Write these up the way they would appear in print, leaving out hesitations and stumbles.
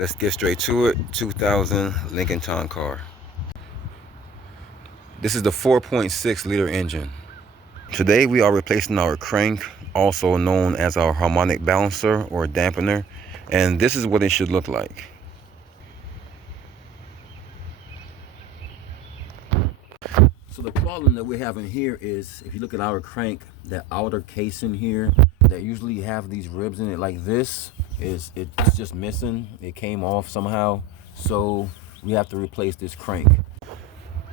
Let's get straight to it. 2000 Lincoln Town Car. This is the 4.6 liter engine. Today we are replacing our crank, also known as our harmonic balancer or dampener, and this is what it should look like. So the problem that we're having here is, if you look at our crank, that outer casing here that usually have these ribs in it like this, it's just missing. It came off somehow, so we have to replace this crank.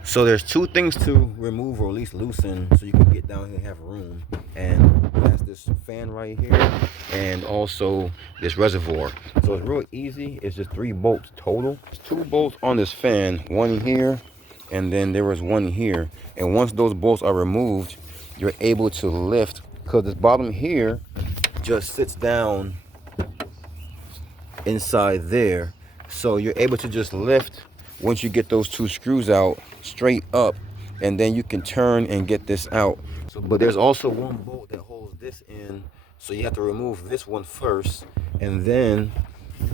So there's two things to remove or at least loosen so you can get down here and have room. And that's this fan right here and also this reservoir. So it's real easy. It's just 3 bolts total. There's 2 bolts on this fan, one here and then there was one here. And once those bolts are removed, you're able to lift, because this bottom here just sits down inside there. So you're able to just lift once you get those 2 screws out straight up, and then you can turn and get this out. So, but there's also one bolt that holds this in, so you have to remove this one first and then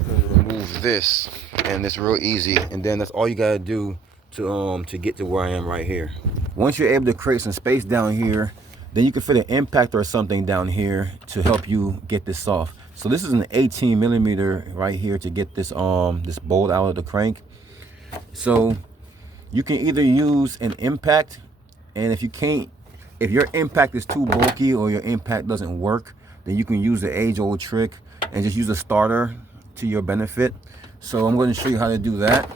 remove this, and it's real easy. And then that's all you gotta do to get to where I am right here. Once you're able to create some space down here, then you can fit an impactor or something down here to help you get this off. So this is an 18 millimeter right here to get this this bolt out of the crank. So you can either use an impact, and if your impact is too bulky or your impact doesn't work, then you can use the age-old trick and just use a starter to your benefit. So I'm going to show you how to do that.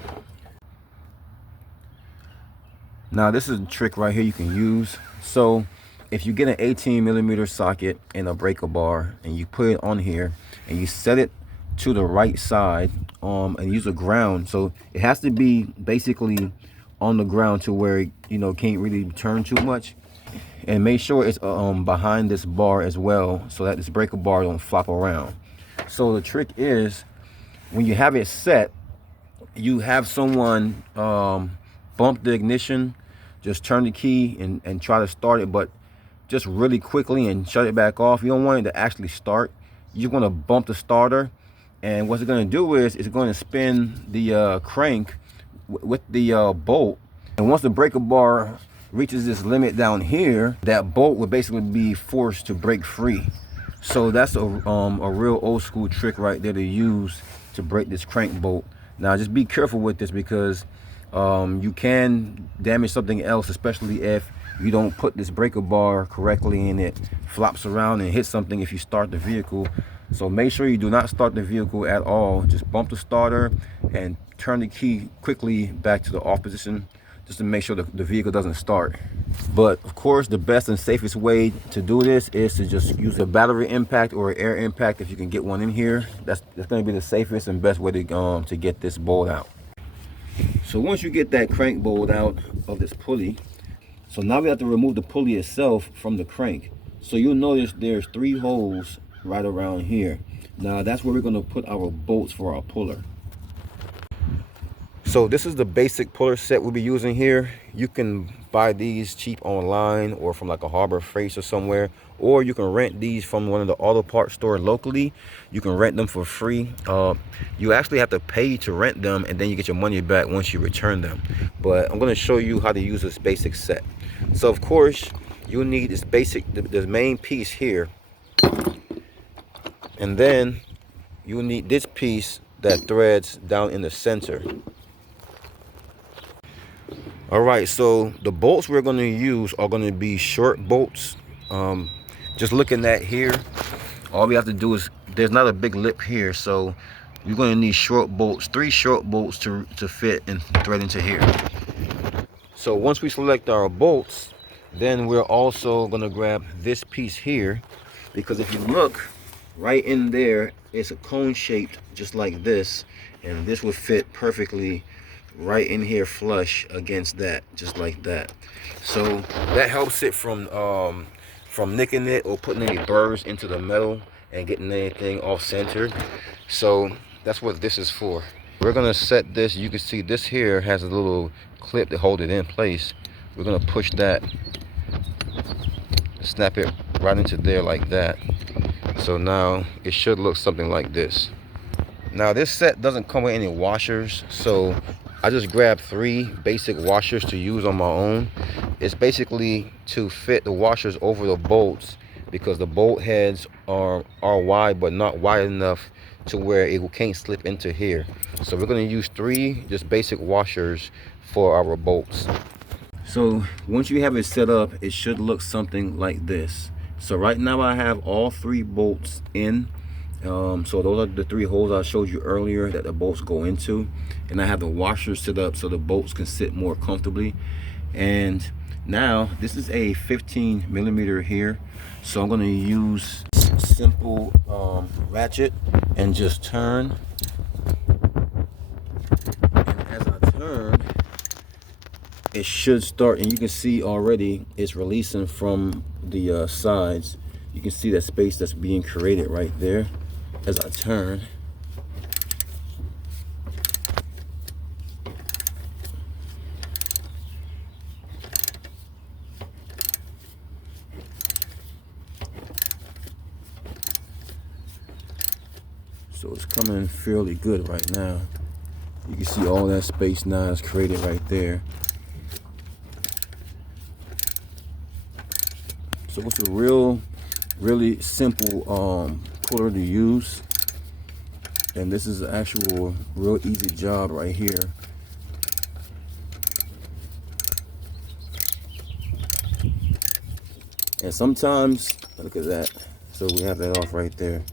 Now this is a trick right here you can use. So if you get an 18 millimeter socket and a breaker bar and you put it on here and you set it to the right side and use a ground, so it has to be basically on the ground to where it, can't really turn too much, and make sure it's behind this bar as well so that this breaker bar don't flop around. So the trick is, when you have it set, you have someone bump the ignition, just turn the key and try to start it, but just really quickly, and shut it back off. You don't want it to actually start. You're going to bump the starter, and what it's going to do is it's going to spin the crank with the bolt. And once the breaker bar reaches this limit down here, that bolt will basically be forced to break free. So that's a real old school trick right there to use to break this crank bolt. Now just be careful with this, because you can damage something else, especially if you don't put this breaker bar correctly and it flops around and hits something if you start the vehicle. So make sure you do not start the vehicle at all. Just bump the starter and turn the key quickly back to the off position, just to make sure the vehicle doesn't start. But of course, the best and safest way to do this is to just use a battery impact or air impact if you can get one in here. That's going to be the safest and best way to get this bolt out. So once you get that crank bolt out of this pulley, so now we have to remove the pulley itself from the crank. So you'll notice there's 3 holes right around here. Now that's where we're going to put our bolts for our puller. So this is the basic puller set we'll be using here. You can buy these cheap online or from like a Harbor Freight or somewhere, or you can rent these from one of the auto parts store locally. You can rent them for free. You actually have to pay to rent them, and then you get your money back once you return them. But I'm going to show you how to use this basic set. So of course you'll need this the main piece here, and then you'll need this piece that threads down in the center. All right, so the bolts we're going to use are going to be short bolts. Just looking at here, all we have to do is, there's not a big lip here, so you're going to need short bolts, 3 short bolts to fit and thread into here. So once we select our bolts, then we're also going to grab this piece here, because if you look right in there, it's a cone shaped just like this, and this would fit perfectly right in here flush against that, just like that. So that helps it from nicking it or putting any burrs into the metal and getting anything off center. So that's what this is for. We're gonna set this. You can see this here has a little clip to hold it in place. We're gonna push that, snap it right into there like that. So now it should look something like this. Now this set doesn't come with any washers, so I just grabbed 3 basic washers to use on my own. It's basically to fit the washers over the bolts, because the bolt heads are wide but not wide enough to where it can't slip into here. So we're going to use 3 just basic washers for our bolts. So once you have it set up, it should look something like this. So right now I have all 3 bolts in. So those are the 3 holes I showed you earlier that the bolts go into, and I have the washers set up so the bolts can sit more comfortably. And now this is a 15 millimeter here, so I'm going to use simple ratchet and just turn. And as I turn, it should start, and you can see already it's releasing from the sides. You can see that space that's being created right there as I turn. So it's coming fairly good right now. You can see all that space now is created right there. So it's a really simple puller to use, and this is an actual real easy job right here. And sometimes, look at that, so we have that off right there.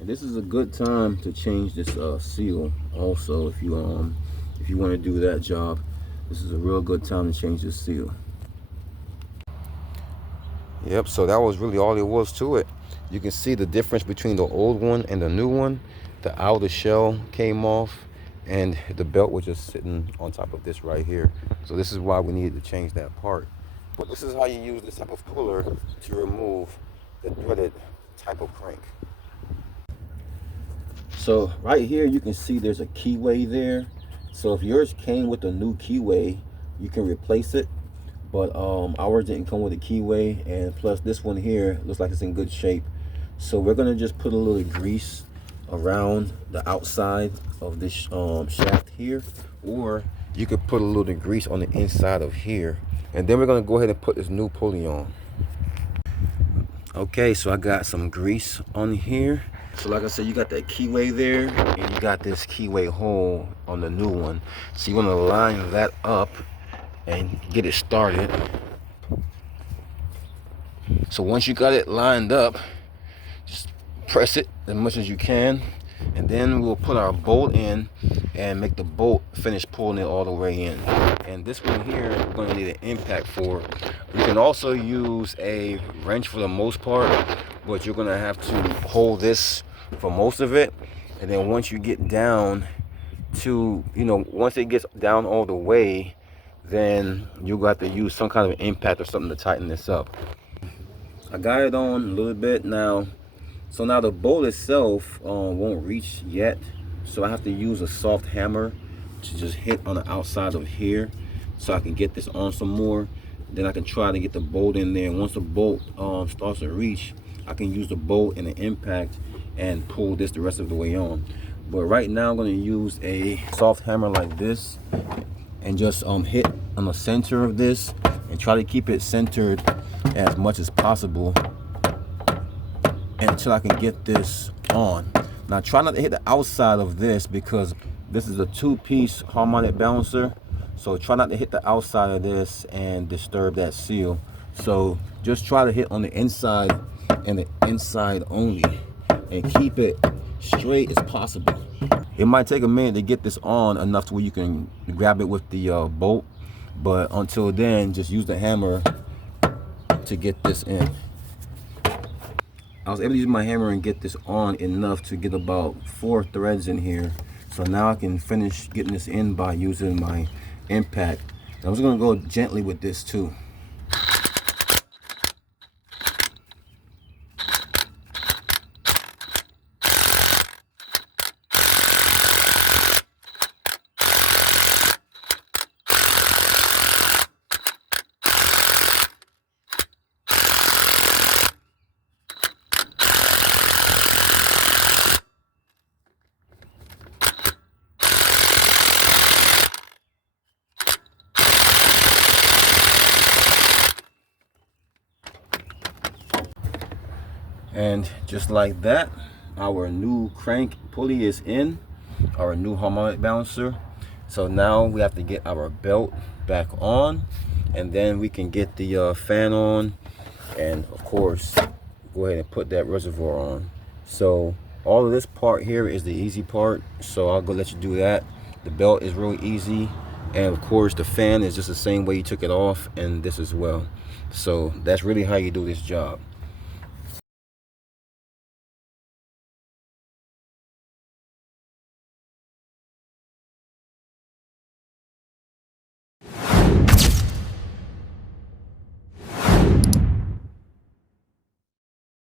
And this is a good time to change this seal also. If you want to do that job, this is a real good time to change this seal. Yep, so that was really all it was to it. You can see the difference between the old one and the new one. The outer shell came off, and the belt was just sitting on top of this right here. So this is why we needed to change that part. But this is how you use this type of puller to remove the threaded type of crank. So right here you can see there's a keyway there. So if yours came with a new keyway, you can replace it. But ours didn't come with a keyway, and plus this one here looks like it's in good shape. So we're gonna just put a little grease around the outside of this shaft here, or you could put a little grease on the inside of here, and then we're gonna go ahead and put this new pulley on. Okay, so I got some grease on here. So like I said, you got that keyway there, and you got this keyway hole on the new one. So you want to line that up and get it started. So once you got it lined up, just press it as much as you can, and then we'll put our bolt in and make the bolt finish pulling it all the way in. And this one here, we're going to need an impact for. You can also use a wrench for the most part, but you're going to have to hold this for most of it. And then once you get down to, once it gets down all the way, then you got to use some kind of impact or something to tighten this up. I got it on a little bit now. So now the bolt itself won't reach yet, so I have to use a soft hammer to just hit on the outside of here so I can get this on some more. Then I can try to get the bolt in there, and once the bolt starts to reach, I can use the bolt and the impact and pull this the rest of the way on. But right now I'm going to use a soft hammer like this and just hit on the center of this and try to keep it centered as much as possible until I can get this on. Now try not to hit the outside of this, because this is a 2-piece harmonic balancer, so try not to hit the outside of this and disturb that seal. So just try to hit on the inside and the inside only, and keep it straight as possible. It might take a minute to get this on enough to where you can grab it with the bolt, but until then, just use the hammer to get this in. I was able to use my hammer and get this on enough to get about 4 threads in here. So now I can finish getting this in by using my impact. I'm just gonna go gently with this too. And just like that, our new crank pulley is in, our new harmonic bouncer. So now we have to get our belt back on, and then we can get the fan on, and of course go ahead and put that reservoir on. So all of this part here is the easy part, so I'll go let you do that. The belt is really easy, and of course the fan is just the same way you took it off, and this as well. So that's really how you do this job.